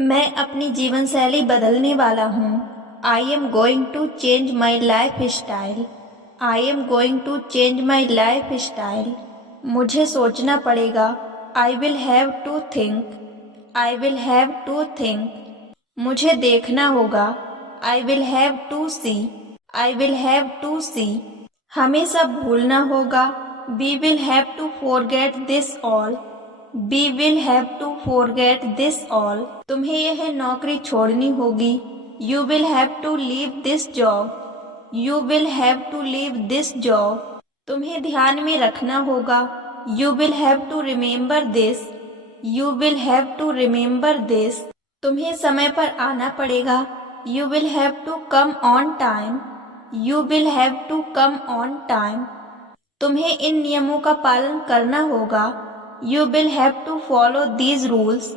मैं अपनी जीवन शैली बदलने वाला हूँ। I am going to change my life style. I am going to change my life style. मुझे सोचना पड़ेगा। I will have to think. I will have to think. मुझे देखना होगा। I will have to see. I will have to see. हमें सब भूलना होगा। We will have to forget this all. We will have to forget this all. तुम्हें यह नौकरी छोड़नी होगी। You will have to leave this job. You will have to leave this job. तुम्हें ध्यान में रखना होगा। You will have to remember this. You will have to remember this. तुम्हें समय पर आना पड़ेगा। You will have to come on time. You will have to come on time. तुम्हें इन नियमों का पालन करना होगा। You will have to follow these rules.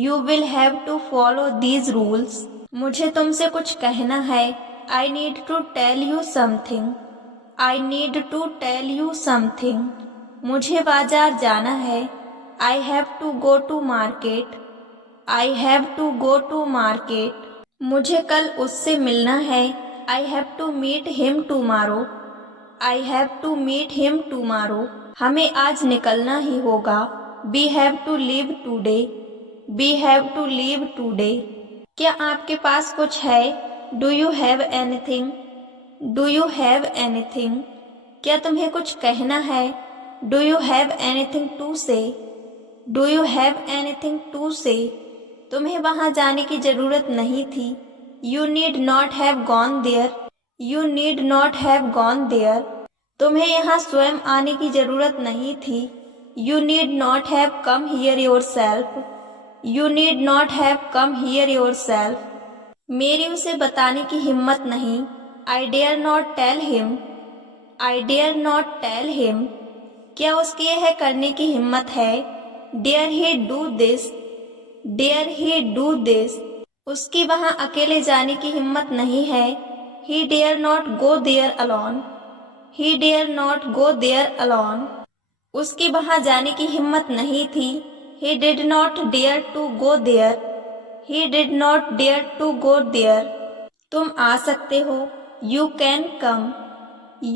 You will have to follow these rules. मुझे तुमसे कुछ कहना है। I need to tell you something. I need to tell you something. मुझे बाजार जाना है। I have to go to market. I have to go to market. मुझे कल उससे मिलना है। I have to meet him tomorrow. I have to meet him tomorrow. हमें आज निकलना ही होगा। We have to leave today. We have to leave today. क्या आपके पास कुछ है? Do you have anything? Do you have anything? क्या तुम्हें कुछ कहना है? Do you have anything to say? Do you have anything to say? तुम्हें वहां जाने की जरूरत नहीं थी। You need not have gone there. You need not have gone there. तुम्हें यहाँ स्वयं आने की जरूरत नहीं थी। You need not have come here yourself. You need not have come here yourself. मेरी उसे बताने की हिम्मत नहीं। I dare not tell him. I dare not tell him. क्या उसकी यह करने की हिम्मत है? Dare he do this? Dare he do this? उसकी वहाँ अकेले जाने की हिम्मत नहीं है। He dare not go there alone. He dare not go there alone. उसकी वहां जाने की हिम्मत नहीं थी। He did not dare to go there. He did not dare to go there. तुम आ सकते हो। You can come.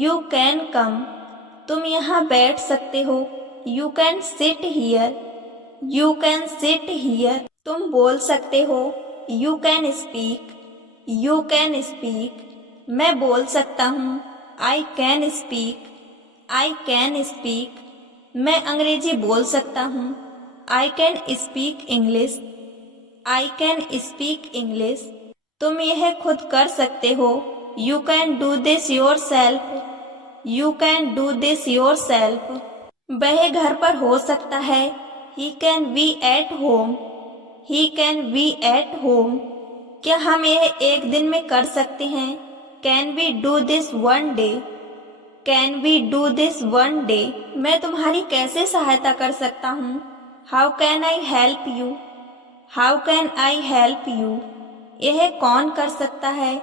You can come. तुम यहाँ बैठ सकते हो। You can sit here. You can sit here. तुम बोल सकते हो। You can speak. You can speak. मैं बोल सकता हूँ। I can speak. I can speak. मैं अंग्रेजी बोल सकता हूँ। I can speak English. I can speak English. तुम यह खुद कर सकते हो। You can do this yourself. You can do this yourself. वह घर पर हो सकता है। He can be at home. He can be at home. क्या हम यह एक दिन में कर सकते हैं? Can we do this one day? Can we do this one day? मैं तुम्हारी कैसे सहायता कर सकता हूँ? How can I help you? How can I help you? यह कौन कर सकता है?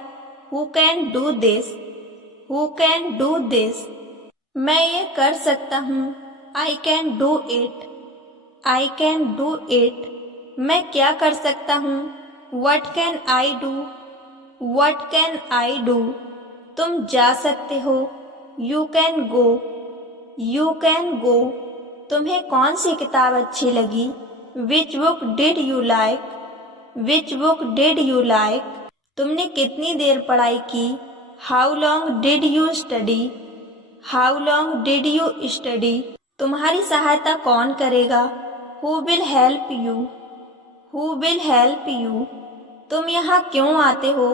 Who can do this? Who can do this? मैं ये कर सकता हूँ। I can do it. I can do it. मैं क्या कर सकता हूँ? What can I do? What can I do? तुम जा सकते हो। You can go. You can go. तुम्हें कौन सी किताब अच्छी लगी? Which book did you like? Which book did you like? तुमने कितनी देर पढ़ाई की? How long did you study? How long did you study? तुम्हारी सहायता कौन करेगा? Who will help you? Who will help you? तुम यहाँ क्यों आते हो?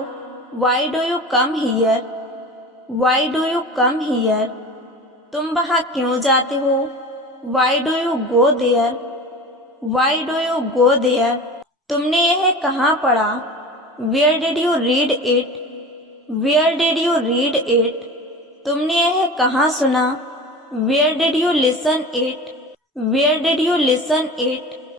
Why do you come here? Why do you come here? तुम वहाँ क्यों जाते हो? Why do you go there? Why do you go there? तुमने यह कहाँ पढ़ा? Where did you read it? Where did you read it? तुमने यह कहाँ सुना? Where did you listen it? Where did you listen it?